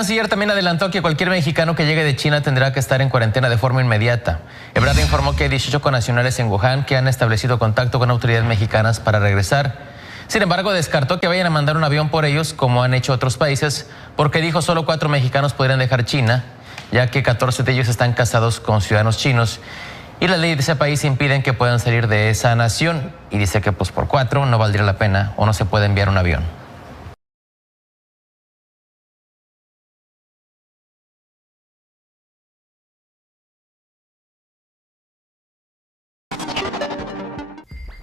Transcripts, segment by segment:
canciller también adelantó que cualquier mexicano que llegue de China tendrá que estar en cuarentena de forma inmediata. Ebrard informó que hay 18 connacionales en Wuhan que han establecido contacto con autoridades mexicanas para regresar. Sin embargo, descartó que vayan a mandar un avión por ellos, como han hecho otros países, porque dijo solo 4 mexicanos podrían dejar China, ya que 14 de ellos están casados con ciudadanos chinos. Y las leyes de ese país impiden que puedan salir de esa nación. Y dice que pues por 4 no valdría la pena o no se puede enviar un avión.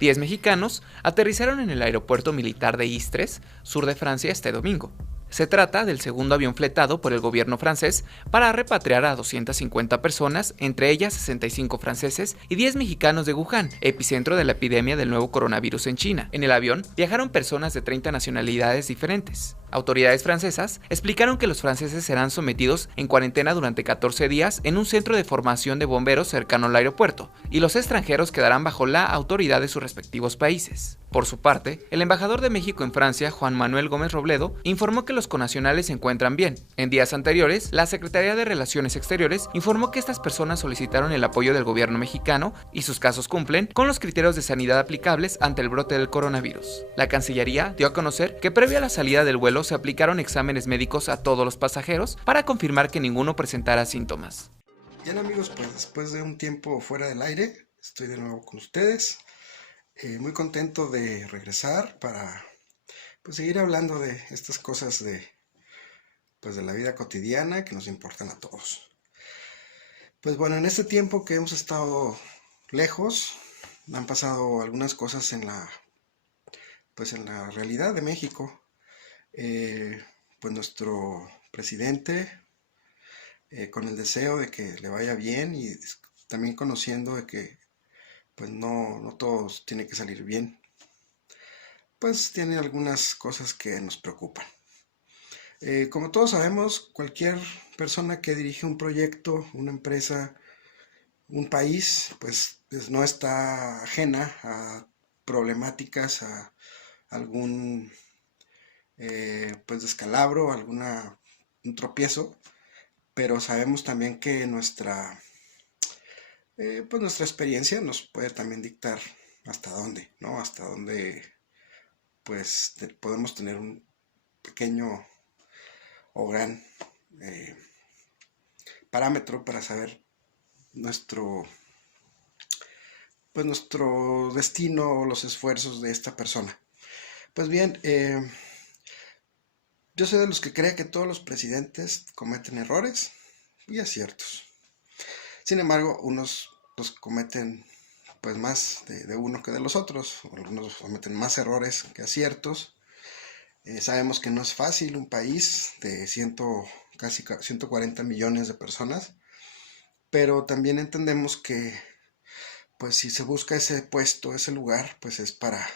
Diez mexicanos aterrizaron en el aeropuerto militar de Istres, sur de Francia, este domingo. Se trata del segundo avión fletado por el gobierno francés para repatriar a 250 personas, entre ellas 65 franceses y 10 mexicanos de Wuhan, epicentro de la epidemia del nuevo coronavirus en China. En el avión viajaron personas de 30 nacionalidades diferentes. Autoridades francesas explicaron que los franceses serán sometidos en cuarentena durante 14 días en un centro de formación de bomberos cercano al aeropuerto, y los extranjeros quedarán bajo la autoridad de sus respectivos países. Por su parte, el embajador de México en Francia, Juan Manuel Gómez Robledo, informó que los connacionales se encuentran bien. En días anteriores, la Secretaría de Relaciones Exteriores informó que estas personas solicitaron el apoyo del gobierno mexicano y sus casos cumplen con los criterios de sanidad aplicables ante el brote del coronavirus. La Cancillería dio a conocer que previo a la salida del vuelo se aplicaron exámenes médicos a todos los pasajeros para confirmar que ninguno presentara síntomas. Bien amigos, pues después de un tiempo fuera del aire, estoy de nuevo con ustedes. Muy contento de regresar para pues seguir hablando de estas cosas de la vida cotidiana que nos importan a todos. Pues bueno, en este tiempo que hemos estado lejos, han pasado algunas cosas en la realidad de México. Pues nuestro presidente, con el deseo de que le vaya bien y también conociendo de que pues no todos tiene que salir bien, pues tiene algunas cosas que nos preocupan. Como todos sabemos, cualquier persona que dirige un proyecto, una empresa, un país, pues no está ajena a problemáticas, a algún pues descalabro, un tropiezo, pero sabemos también que nuestra experiencia nos puede también dictar hasta dónde, ¿no? Hasta dónde pues podemos tener un pequeño o gran parámetro para saber nuestro destino o los esfuerzos de esta persona. Pues bien, yo soy de los que cree que todos los presidentes cometen errores y aciertos. Sin embargo, unos los cometen pues más de uno que de los otros. Algunos cometen más errores que aciertos. Sabemos que no es fácil un país de casi 140 millones de personas, pero también entendemos que pues si se busca ese puesto, ese lugar, pues es para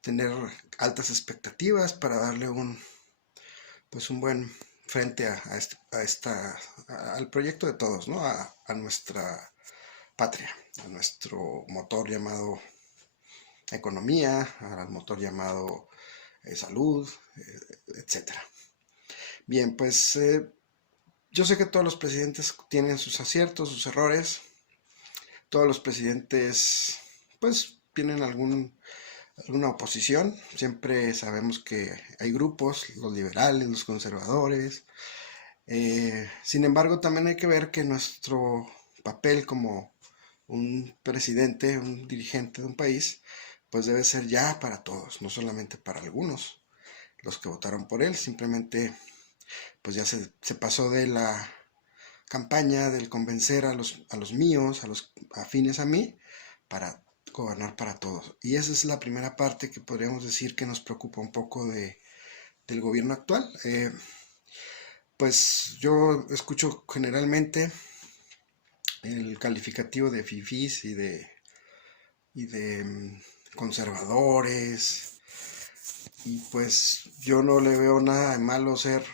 tener altas expectativas, para darle un buen frente al proyecto de todos, ¿no? A nuestra patria, a nuestro motor llamado economía, al motor llamado salud, etcétera. Bien, pues yo sé que todos los presidentes tienen sus aciertos, sus errores. Todos los presidentes pues tienen alguna oposición. Siempre sabemos que hay grupos, los liberales, los conservadores. Sin embargo, también hay que ver que nuestro papel como un presidente, un dirigente de un país, pues debe ser ya para todos, no solamente para algunos, los que votaron por él. Simplemente pues ya se pasó de la campaña del convencer a los míos, a los afines a mí, para gobernar para todos. Y esa es la primera parte que podríamos decir que nos preocupa un poco del gobierno actual. Pues yo escucho generalmente el calificativo de fifís y de conservadores, y pues yo no le veo nada de malo ser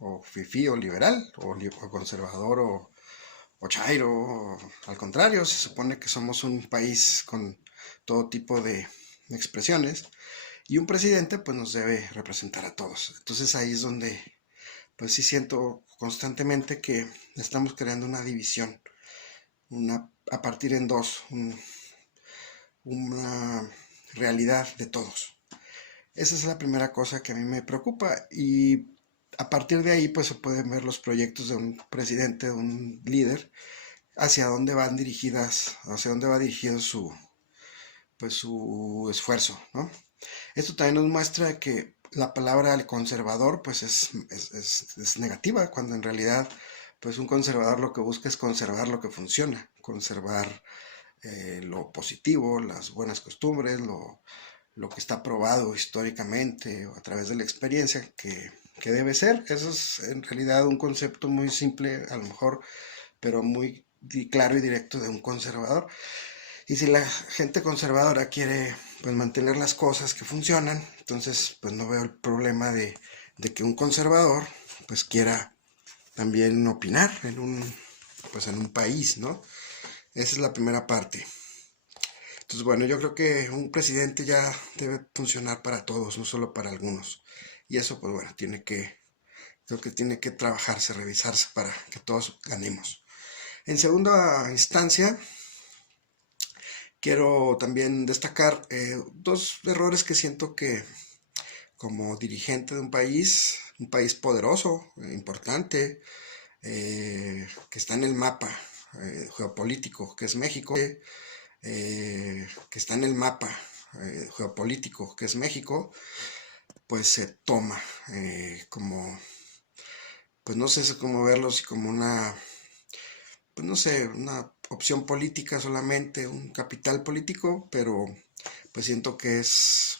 o fifí o liberal o conservador o chairo. Al contrario, se supone que somos un país con todo tipo de expresiones, y un presidente pues nos debe representar a todos. Entonces ahí es donde pues sí siento constantemente que estamos creando una división, a partir en dos, una realidad de todos. Esa es la primera cosa que a mí me preocupa y a partir de ahí pues se pueden ver los proyectos de un presidente, de un líder, hacia dónde van dirigidas, hacia dónde va dirigido su esfuerzo, ¿no? Esto también nos muestra que la palabra conservador pues es negativa, cuando en realidad pues un conservador lo que busca es conservar lo que funciona, conservar lo positivo, las buenas costumbres, lo que está probado históricamente o a través de la experiencia que debe ser. Eso es en realidad un concepto muy simple, a lo mejor, pero muy claro y directo de un conservador. Y si la gente conservadora quiere pues mantener las cosas que funcionan, entonces pues no veo el problema de que un conservador pues quiera también opinar en un país, ¿no? Esa es la primera parte. Entonces, bueno, yo creo que un presidente ya debe funcionar para todos, no solo para algunos. Y eso, pues bueno, creo que tiene que trabajarse, revisarse para que todos ganemos. En segunda instancia, quiero también destacar dos errores que siento que como dirigente de un país poderoso, importante, que está en el mapa geopolítico, que es México, que está en el mapa geopolítico, que es México, pues se toma como, pues no sé cómo verlo, si como pues no sé, una opción política solamente, un capital político, pero pues siento que es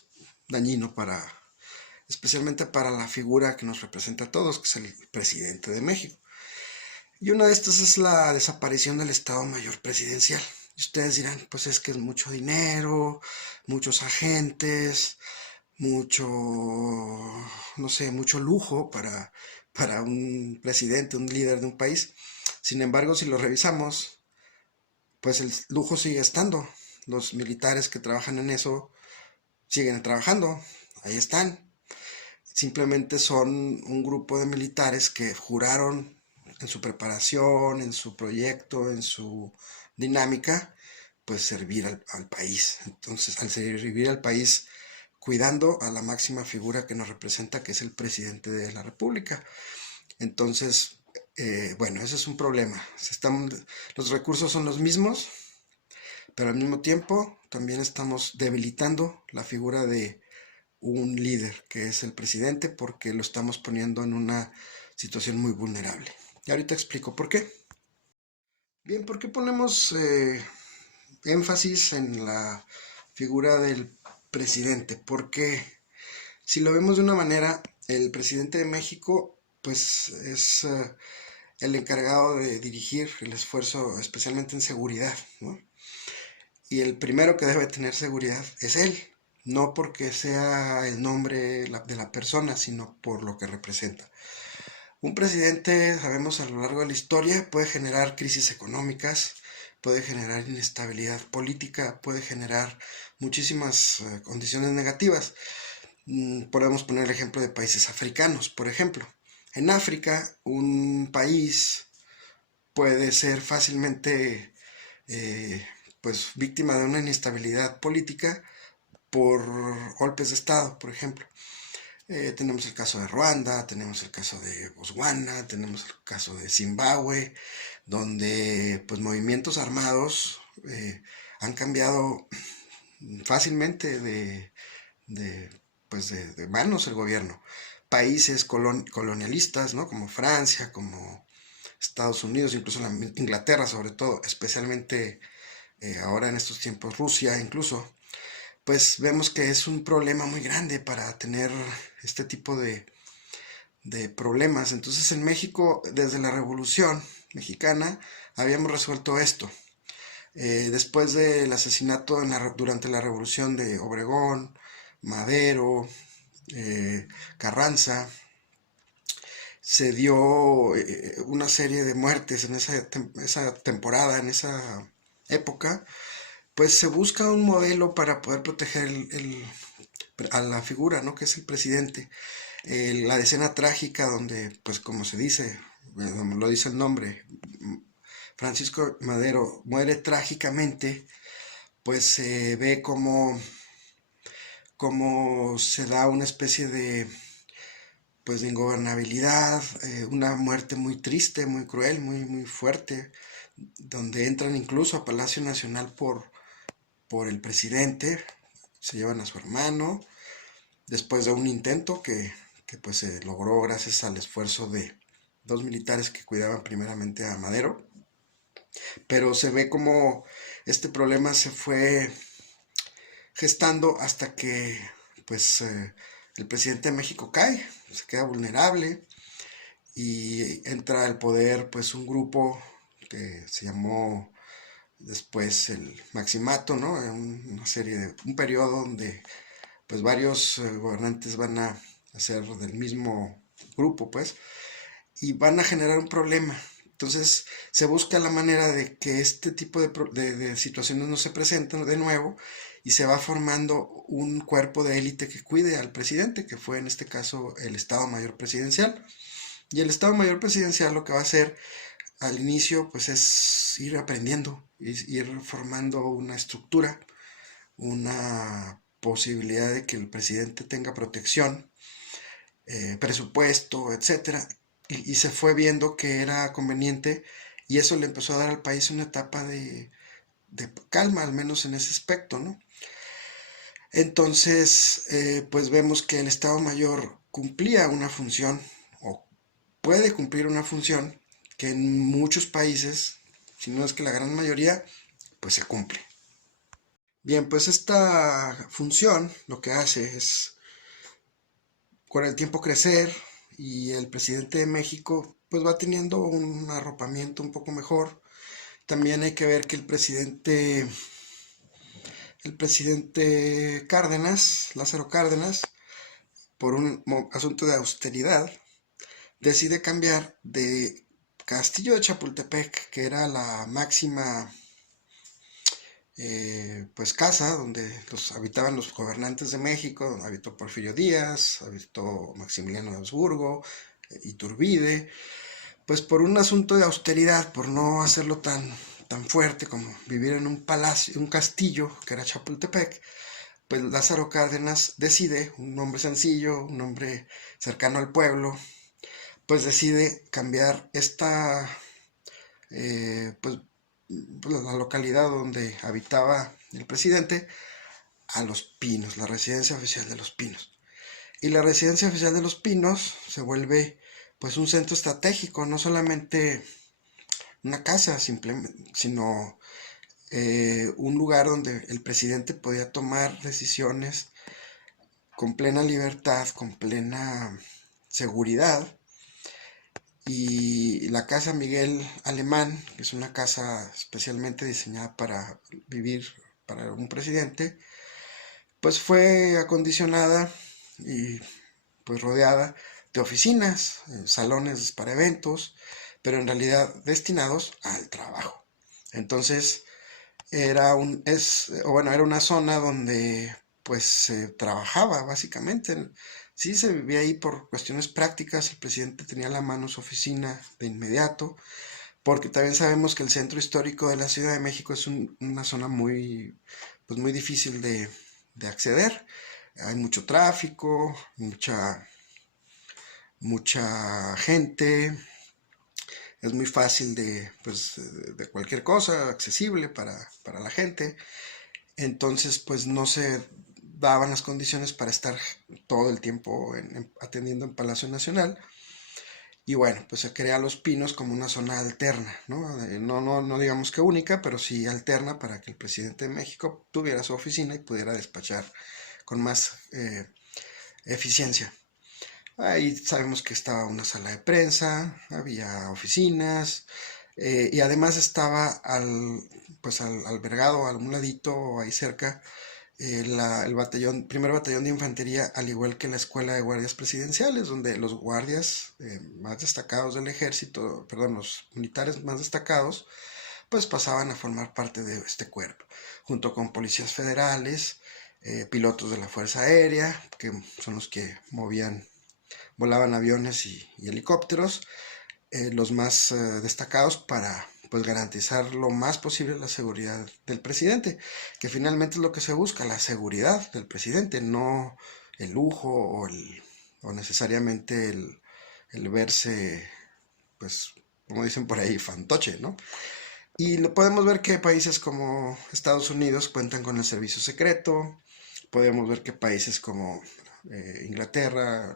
dañino especialmente para la figura que nos representa a todos, que es el presidente de México. Y una de estas es la desaparición del Estado Mayor Presidencial. Y ustedes dirán, pues es que es mucho dinero, muchos agentes, no sé, mucho lujo para un presidente, un líder de un país. Sin embargo, si lo revisamos, pues el lujo sigue estando. Los militares que trabajan en eso siguen trabajando, ahí están. Simplemente son un grupo de militares que juraron en su preparación, en su proyecto, en su dinámica, pues servir al país. Entonces, al servir al país, cuidando a la máxima figura que nos representa, que es el presidente de la República. Entonces, bueno, ese es un problema. Los recursos son los mismos, pero al mismo tiempo también estamos debilitando la figura de un líder, que es el presidente, porque lo estamos poniendo en una situación muy vulnerable. Y ahorita explico por qué. Bien, ¿por qué ponemos énfasis en la figura del presidente? Porque si lo vemos de una manera, el presidente de México pues es el encargado de dirigir el esfuerzo, especialmente en seguridad, ¿no? Y el primero que debe tener seguridad es él, no porque sea el nombre de la persona, sino por lo que representa. Un presidente, sabemos a lo largo de la historia, puede generar crisis económicas, puede generar inestabilidad política, puede generar muchísimas condiciones negativas. Podemos poner el ejemplo de países africanos, por ejemplo. En África, un país puede ser fácilmente pues víctima de una inestabilidad política por golpes de Estado, por ejemplo. Tenemos el caso de Ruanda, tenemos el caso de Botswana, tenemos el caso de Zimbabue, donde pues movimientos armados han cambiado fácilmente de manos el gobierno. Países colonialistas, ¿no? Como Francia, como Estados Unidos, incluso Inglaterra sobre todo, especialmente ahora en estos tiempos Rusia incluso, pues vemos que es un problema muy grande para tener este tipo de problemas. Entonces en México, desde la Revolución Mexicana, habíamos resuelto esto. Después del asesinato durante la Revolución de Obregón, Madero, Carranza, se dio una serie de muertes en esa temporada, en esa época. Pues se busca un modelo para poder proteger a la figura, ¿no? Que es el presidente. La escena trágica donde, pues como se dice, como lo dice el nombre, Francisco Madero muere trágicamente, pues se ve como se da una especie de, pues, de ingobernabilidad, una muerte muy triste, muy cruel, muy fuerte, donde entran incluso a Palacio Nacional por el presidente, se llevan a su hermano, después de un intento que pues se logró gracias al esfuerzo de dos militares que cuidaban primeramente a Madero, pero se ve como este problema se fue gestando hasta que pues el presidente de México cae, se queda vulnerable y entra al poder pues un grupo que se llamó después el Maximato, ¿no? Una serie de, un periodo donde pues varios gobernantes van a ser del mismo grupo, pues, y van a generar un problema. Entonces se busca la manera de que este tipo de situaciones no se presenten de nuevo y se va formando un cuerpo de élite que cuide al presidente, que fue en este caso el Estado Mayor Presidencial. Y el Estado Mayor Presidencial lo que va a hacer al inicio pues es ir aprendiendo, ir formando una estructura, una posibilidad de que el presidente tenga protección, presupuesto, etcétera, y se fue viendo que era conveniente y eso le empezó a dar al país una etapa de calma, al menos en ese aspecto, ¿no? Entonces, pues vemos que el Estado Mayor cumplía una función o puede cumplir una función que en muchos países, si no es que la gran mayoría, pues se cumple. Bien, pues esta función lo que hace es con el tiempo crecer y el presidente de México pues va teniendo un arropamiento un poco mejor. También hay que ver que el presidente Cárdenas, Lázaro Cárdenas, por un asunto de austeridad, decide cambiar de Castillo de Chapultepec, que era la máxima pues casa donde habitaban los gobernantes de México, donde habitó Porfirio Díaz, habitó Maximiliano de Habsburgo, Iturbide, pues por un asunto de austeridad, por no hacerlo tan fuerte como vivir en un palacio, un castillo que era Chapultepec, pues Lázaro Cárdenas decide, un hombre sencillo, un hombre cercano al pueblo, pues decide cambiar esta pues la localidad donde habitaba el presidente a Los Pinos, la residencia oficial de Los Pinos. Y la residencia oficial de Los Pinos se vuelve pues un centro estratégico, no solamente una casa, sino un lugar donde el presidente podía tomar decisiones con plena libertad, con plena seguridad. Y la casa Miguel Alemán, que es una casa especialmente diseñada para vivir para un presidente, pues fue acondicionada y pues rodeada de oficinas, salones para eventos, pero en realidad destinados al trabajo. Entonces era era una zona donde pues se trabajaba básicamente. Sí se vivía ahí por cuestiones prácticas, el presidente tenía a la mano su oficina de inmediato, porque también sabemos que el centro histórico de la Ciudad de México es una zona pues muy difícil de acceder. Hay mucho tráfico, mucha gente, es muy fácil pues, de cualquier cosa, accesible para la gente. Entonces, pues no se daban las condiciones para estar todo el tiempo atendiendo en Palacio Nacional. Y bueno, pues se crea Los Pinos como una zona alterna, ¿no? No digamos que única, pero sí alterna para que el presidente de México tuviera su oficina y pudiera despachar con más eficiencia. Ahí sabemos que estaba una sala de prensa, había oficinas, y además estaba pues albergado a un ladito ahí cerca el primer batallón de infantería, al igual que la escuela de guardias presidenciales, donde los guardias más destacados del ejército, perdón, los militares más destacados, pues pasaban a formar parte de este cuerpo, junto con policías federales, pilotos de la Fuerza Aérea, que son los que movían volaban aviones y helicópteros, los más destacados para pues garantizar lo más posible la seguridad del presidente, que finalmente es lo que se busca, la seguridad del presidente, no el lujo o necesariamente el verse, pues, como dicen por ahí, fantoche, ¿no? Y lo podemos ver que países como Estados Unidos cuentan con el servicio secreto, podemos ver que países como Inglaterra,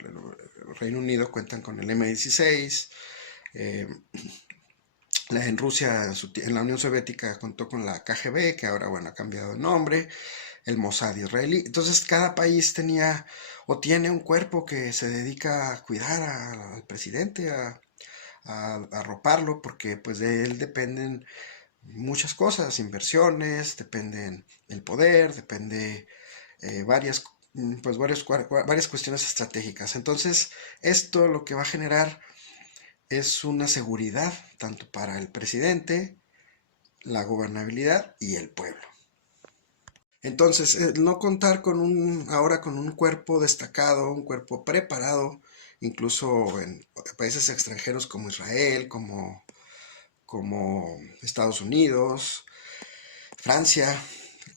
Reino Unido cuentan con el M16, en Rusia, en la Unión Soviética contó con la KGB, que ahora, bueno, ha cambiado de nombre, el Mossad israelí. Entonces, cada país tenía o tiene un cuerpo que se dedica a cuidar al presidente, a arroparlo, porque pues de él dependen muchas cosas, inversiones, dependen el poder, depende varias, varias cuestiones estratégicas. Entonces, esto lo que va a generar es una seguridad tanto para el presidente, la gobernabilidad y el pueblo. Entonces, no contar ahora con un cuerpo destacado, un cuerpo preparado, incluso en países extranjeros como Israel, como Estados Unidos, Francia,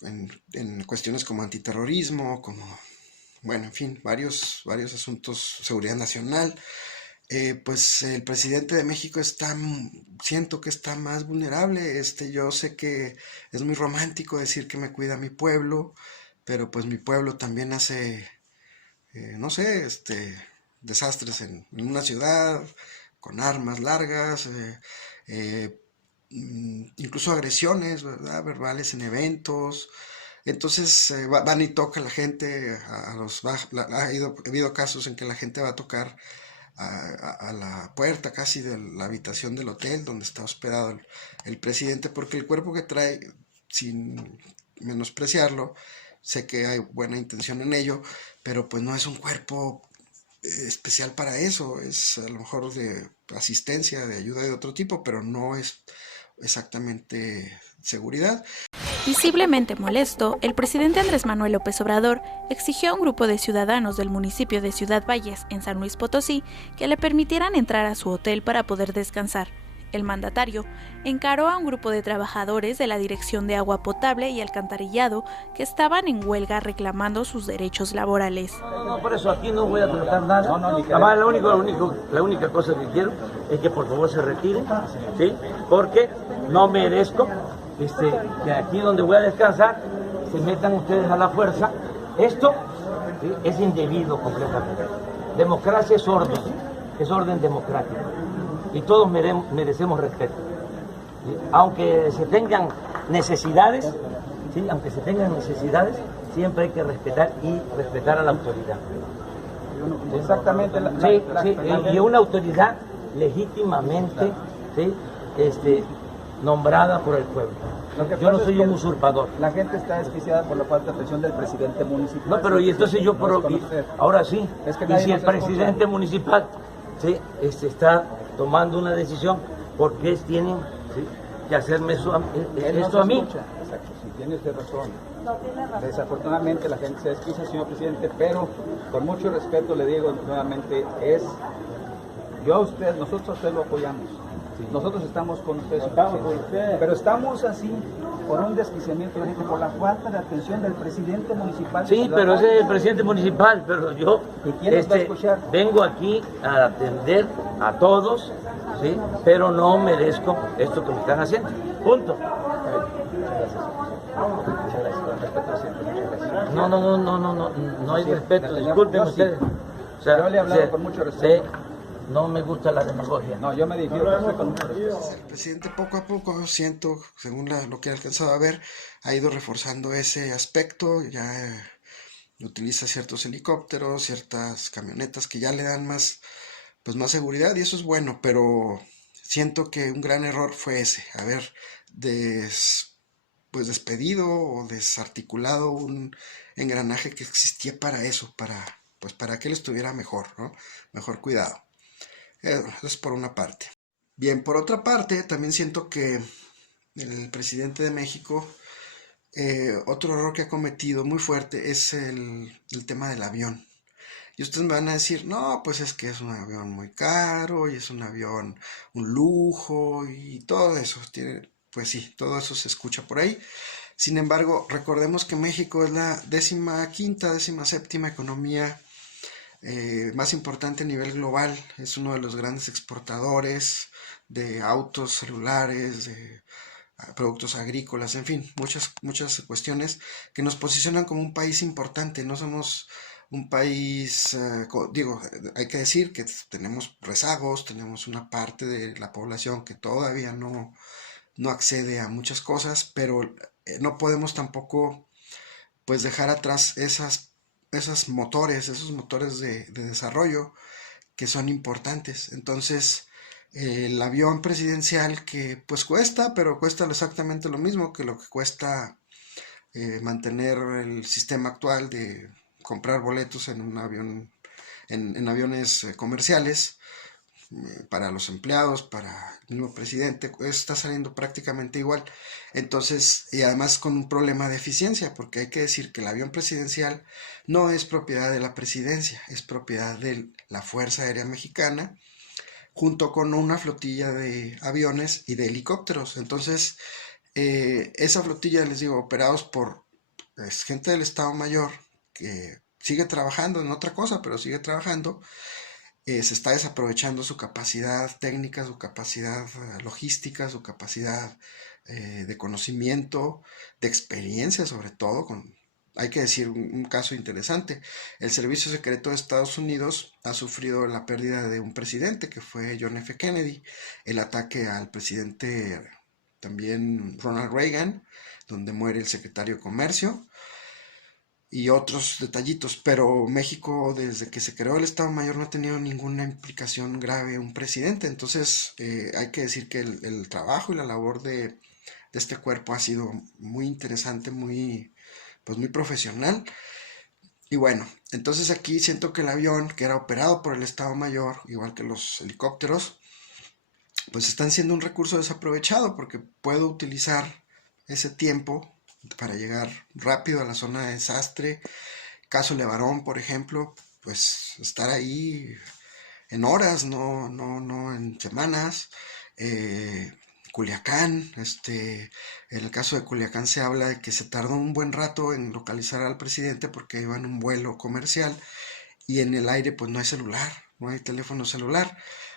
en cuestiones como antiterrorismo, bueno, en fin, varios asuntos, seguridad nacional. Pues el presidente de México siento que está más vulnerable. Yo sé que es muy romántico decir que me cuida mi pueblo, pero pues mi pueblo también hace, no sé, desastres en una ciudad, con armas largas, incluso agresiones, ¿verdad? Verbales en eventos. Entonces van y toca la gente, ha habido casos en que la gente va a tocar a la puerta casi de la habitación del hotel donde está hospedado el presidente, porque el cuerpo que trae, sin menospreciarlo, sé que hay buena intención en ello, pero pues no es un cuerpo especial para eso, es a lo mejor de asistencia, de ayuda de otro tipo, pero no es exactamente seguridad. Visiblemente molesto, el presidente Andrés Manuel López Obrador exigió a un grupo de ciudadanos del municipio de Ciudad Valles, en San Luis Potosí, que le permitieran entrar a su hotel para poder descansar. El mandatario encaró a un grupo de trabajadores de la Dirección de Agua Potable y Alcantarillado que estaban en huelga reclamando sus derechos laborales. No, por eso aquí no voy a tratar nada. Además, la única cosa que quiero es que por favor se retiren, ¿sí? Porque no merezco que aquí donde voy a descansar se metan ustedes a la fuerza. Esto, ¿sí?, es indebido completamente. Democracia es orden democrático. Y todos merecemos respeto. ¿Sí? Aunque se tengan necesidades, ¿sí?, siempre hay que respetar a la autoridad. ¿Sí? Exactamente. Y una autoridad legítimamente, ¿sí?, nombrada por el pueblo. Yo no soy un usurpador. La gente está desquiciada por la falta de atención del presidente municipal. No, pero y entonces ahora sí, es que y si el presidente municipal, ¿sí?, está tomando una decisión, ¿por qué tienen, ¿sí?, que hacerme esto a mí? Exacto, sí, tiene usted razón. Desafortunadamente la gente se desquicia, señor presidente, pero con mucho respeto le digo nuevamente, nosotros a usted lo apoyamos. Sí. Nosotros estamos con usted, pero estamos así por un desquiciamiento de la gente, por la falta de atención del presidente municipal. Sí, pero ese es el presidente municipal, pero yo vengo aquí a atender a todos, ¿sí?, pero no merezco esto que me están haciendo. Punto. No hay respeto, disculpen ustedes. O sea, yo le he hablado con mucho respeto. No me gusta la demagogia. No, yo me difiero con mucho respeto. El presidente poco a poco, siento, según lo que he alcanzado a ver, ha ido reforzando ese aspecto, ya utiliza ciertos helicópteros, ciertas camionetas que ya le dan más seguridad, y eso es bueno, pero siento que un gran error fue ese, haber despedido o desarticulado un engranaje que existía para eso, para que él estuviera mejor, ¿no? Mejor cuidado. Eso es por una parte. Bien, por otra parte, también siento que el presidente de México, otro error que ha cometido muy fuerte es el tema del avión. Y ustedes me van a decir, no, pues es que es un avión muy caro y es un avión, un lujo y todo eso. Pues sí, todo eso se escucha por ahí. Sin embargo, recordemos que México es la 15ª, 17ª economía más importante a nivel global. Es uno de los grandes exportadores de autos, celulares, de productos agrícolas, en fin, muchas cuestiones que nos posicionan como un país importante. No somos un país, digo, hay que decir que tenemos rezagos, tenemos una parte de la población que todavía no accede a muchas cosas, pero no podemos tampoco pues dejar atrás esos motores de desarrollo que son importantes. Entonces, el avión presidencial que pues cuesta, pero cuesta exactamente lo mismo que lo que cuesta mantener el sistema actual de comprar boletos en un avión, en aviones comerciales, para los empleados, para el nuevo presidente, está saliendo prácticamente igual. Entonces, y además con un problema de eficiencia, porque hay que decir que el avión presidencial no es propiedad de la presidencia, es propiedad de la Fuerza Aérea Mexicana, junto con una flotilla de aviones y de helicópteros. Entonces, esa flotilla, les digo, operados por gente del Estado Mayor, que sigue trabajando en otra cosa, pero sigue trabajando, se está desaprovechando su capacidad técnica, su capacidad logística, su capacidad de conocimiento, de experiencia sobre todo. Hay que decir un caso interesante. El Servicio Secreto de Estados Unidos ha sufrido la pérdida de un presidente que fue John F. Kennedy, el ataque al presidente también Ronald Reagan, donde muere el secretario de Comercio, y otros detallitos, pero México desde que se creó el Estado Mayor no ha tenido ninguna implicación grave un presidente. Entonces hay que decir que el trabajo y la labor de este cuerpo ha sido muy interesante, pues muy profesional. Y bueno, entonces aquí siento que el avión, que era operado por el Estado Mayor, igual que los helicópteros, pues están siendo un recurso desaprovechado, porque puedo utilizar ese tiempo para llegar rápido a la zona de desastre. Caso Levarón, por ejemplo, pues estar ahí en horas, no en semanas. Culiacán, en el caso de Culiacán se habla de que se tardó un buen rato en localizar al presidente porque iba en un vuelo comercial y en el aire pues no hay celular, no hay teléfono celular,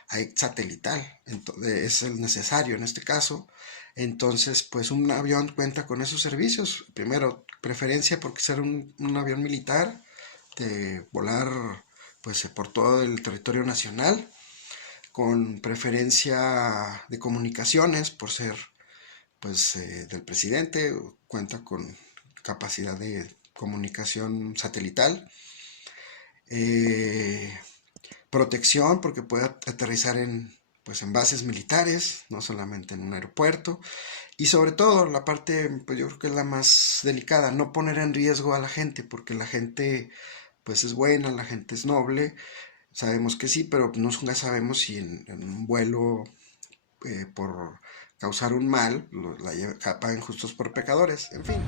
hay satelital, entonces es el necesario en este caso. Entonces pues un avión cuenta con esos servicios. Primero, preferencia porque ser un avión militar, de volar pues por todo el territorio nacional, con preferencia de comunicaciones por ser pues del presidente, cuenta con capacidad de comunicación satelital, protección porque puede aterrizar pues en bases militares, no solamente en un aeropuerto, y sobre todo la parte, pues yo creo que es la más delicada, no poner en riesgo a la gente, porque la gente pues es buena, la gente es noble, sabemos que sí, pero nunca sabemos si en un vuelo por causar un mal, pagan justos por pecadores, en fin.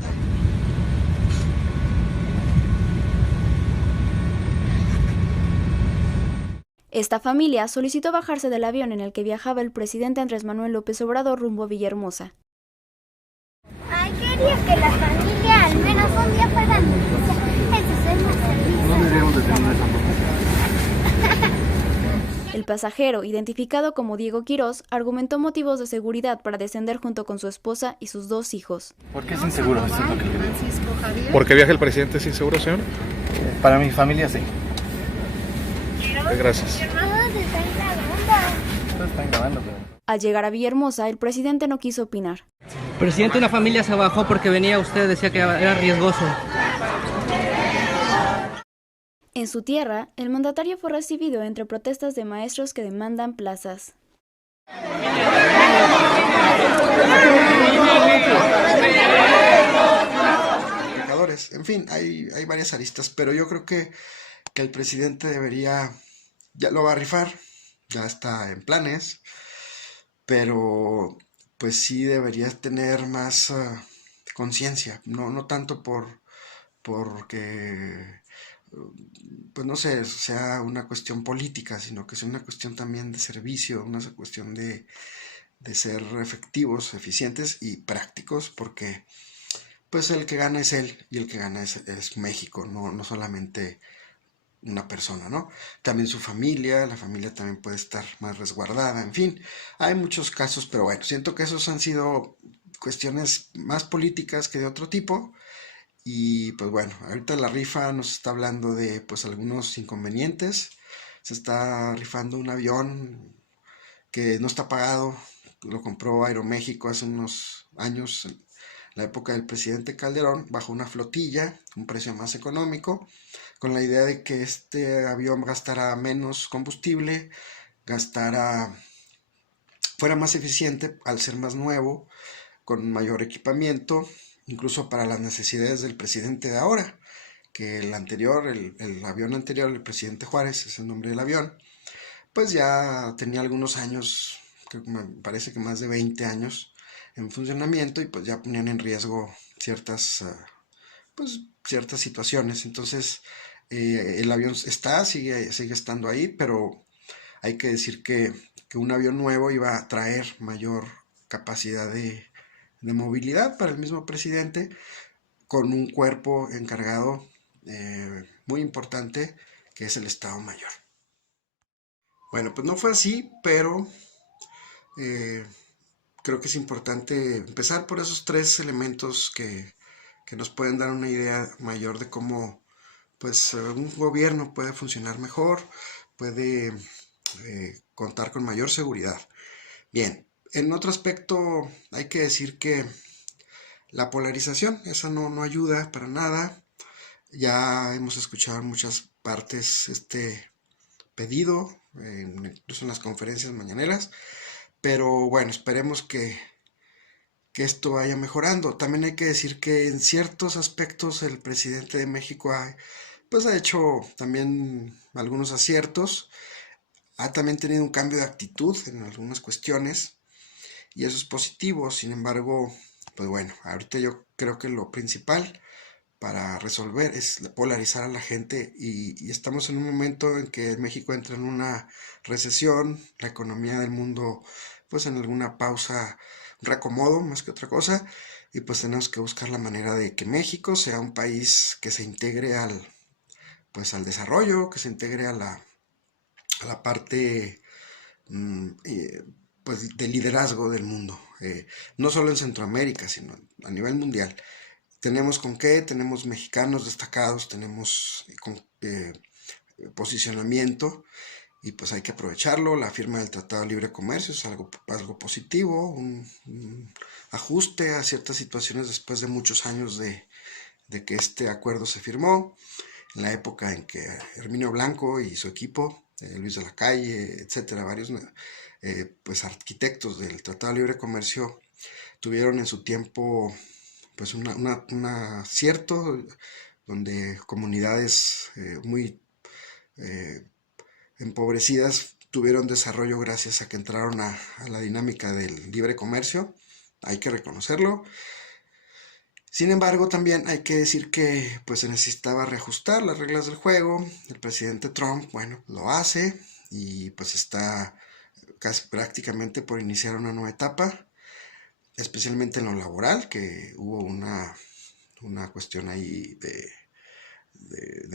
Esta familia solicitó bajarse del avión en el que viajaba el presidente Andrés Manuel López Obrador rumbo a Villahermosa. Ay, quería que la familia al menos un día fuera noticia. Eso es más servicio. No deberíamos de tener esa El pasajero, identificado como Diego Quirós, argumentó motivos de seguridad para descender junto con su esposa y sus 2 hijos. ¿Por qué es inseguro? ¿Por qué viaja el presidente sin seguro, señor? Para mi familia, sí. Gracias. Al llegar a Villahermosa, el presidente no quiso opinar. Presidente, una familia se bajó porque venía usted, decía que era riesgoso. En su tierra, el mandatario fue recibido entre protestas de maestros que demandan plazas. En fin, hay varias aristas, pero yo creo que el presidente debería, ya lo va a rifar, ya está en planes, pero pues sí debería tener más conciencia, no tanto porque pues no sé, sea una cuestión política, sino que sea una cuestión también de servicio, una cuestión de ser efectivos, eficientes y prácticos, porque pues el que gana es él y el que gana es México, no solamente una persona, ¿no? También su familia, la familia también puede estar más resguardada, en fin, hay muchos casos, pero bueno, siento que esos han sido cuestiones más políticas que de otro tipo. Y pues bueno, ahorita la rifa nos está hablando de pues algunos inconvenientes. Se está rifando un avión que no está pagado, lo compró Aeroméxico hace unos años, en la época del presidente Calderón, bajo una flotilla, un precio más económico, con la idea de que este avión gastara menos combustible, fuera más eficiente al ser más nuevo, con mayor equipamiento, incluso para las necesidades del presidente de ahora, que el anterior, el avión anterior, el presidente Juárez, es el nombre del avión, pues ya tenía algunos años, creo que me parece que más de 20 años en funcionamiento, y pues ya ponían en riesgo ciertas situaciones. Entonces el avión sigue estando ahí, pero hay que decir que un avión nuevo iba a traer mayor capacidad de movilidad para el mismo presidente, con un cuerpo encargado muy importante, que es el Estado Mayor. Bueno, pues no fue así, pero creo que es importante empezar por esos tres elementos que nos pueden dar una idea mayor de cómo pues un gobierno puede funcionar mejor, puede contar con mayor seguridad. Bien, en otro aspecto hay que decir que la polarización, esa no ayuda para nada. Ya hemos escuchado en muchas partes este pedido, incluso en las conferencias mañaneras, pero bueno, esperemos que esto vaya mejorando. También hay que decir que en ciertos aspectos el presidente de México ha hecho también algunos aciertos, ha también tenido un cambio de actitud en algunas cuestiones, y eso es positivo. Sin embargo, pues bueno, ahorita yo creo que lo principal para resolver es polarizar a la gente, y estamos en un momento en que México entra en una recesión, la economía del mundo pues en alguna pausa, un reacomodo más que otra cosa, y pues tenemos que buscar la manera de que México sea un país que se integre al desarrollo, que se integre a la parte pues de liderazgo del mundo, no solo en Centroamérica, sino a nivel mundial. Tenemos con qué, tenemos mexicanos destacados, tenemos posicionamiento, y pues hay que aprovecharlo. La firma del Tratado de Libre Comercio es algo positivo, un ajuste a ciertas situaciones después de muchos años de que este acuerdo se firmó, en la época en que Herminio Blanco y su equipo, Luis de la Calle, etcétera, varios pues arquitectos del Tratado de Libre Comercio tuvieron en su tiempo pues un acierto, donde comunidades muy empobrecidas tuvieron desarrollo gracias a que entraron a la dinámica del libre comercio. Hay que reconocerlo. Sin embargo, también hay que decir que pues se necesitaba reajustar las reglas del juego. El presidente Trump, bueno, lo hace, y pues está casi prácticamente por iniciar una nueva etapa, especialmente en lo laboral, que hubo una cuestión ahí de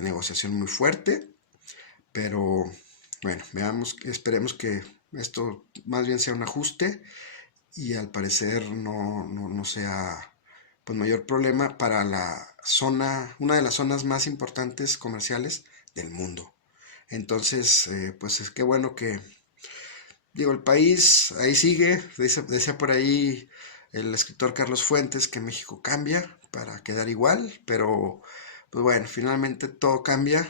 negociación muy fuerte. Pero bueno, esperemos que esto más bien sea un ajuste, y al parecer no sea pues mayor problema para una de las zonas más importantes comerciales del mundo. Entonces, pues es que bueno que, digo, el país ahí sigue. Decía por ahí el escritor Carlos Fuentes que México cambia para quedar igual, pero pues bueno, finalmente todo cambia.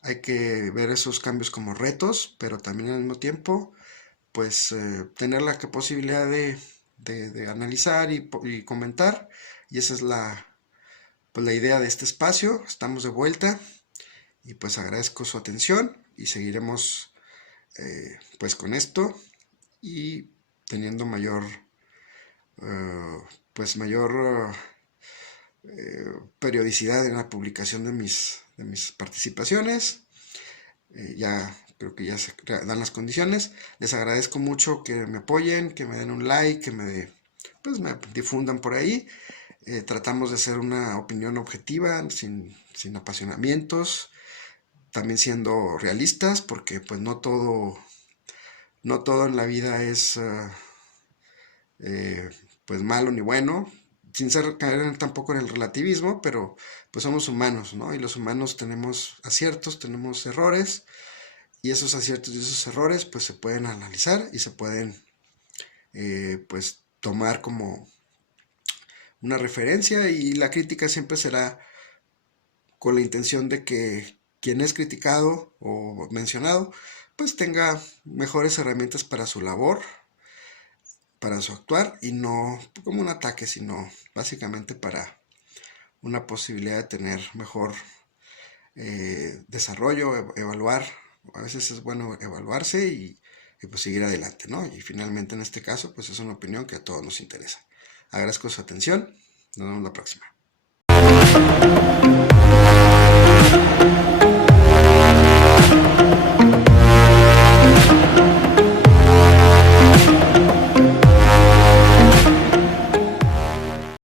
Hay que ver esos cambios como retos, pero también al mismo tiempo pues tener la posibilidad de analizar y comentar, y esa es la idea de este espacio. Estamos de vuelta, y pues agradezco su atención, y seguiremos pues con esto, y teniendo mayor periodicidad en la publicación de mis mis participaciones. Ya creo que ya se dan las condiciones. Les agradezco mucho que me apoyen, que me den un like, que me difundan por ahí. Tratamos de hacer una opinión objetiva, sin apasionamientos, también siendo realistas, porque pues no todo en la vida es pues malo ni bueno, sin caer tampoco en el relativismo, pero pues somos humanos, ¿no? Y los humanos tenemos aciertos, tenemos errores, y esos aciertos y esos errores pues se pueden analizar y se pueden pues tomar como una referencia, y la crítica siempre será con la intención de que quien es criticado o mencionado pues tenga mejores herramientas para su labor, para su actuar, y no como un ataque, sino básicamente para una posibilidad de tener mejor desarrollo, evaluar. A veces es bueno evaluarse y pues seguir adelante, ¿no? Y finalmente en este caso pues es una opinión que a todos nos interesa. Agradezco su atención, nos vemos la próxima.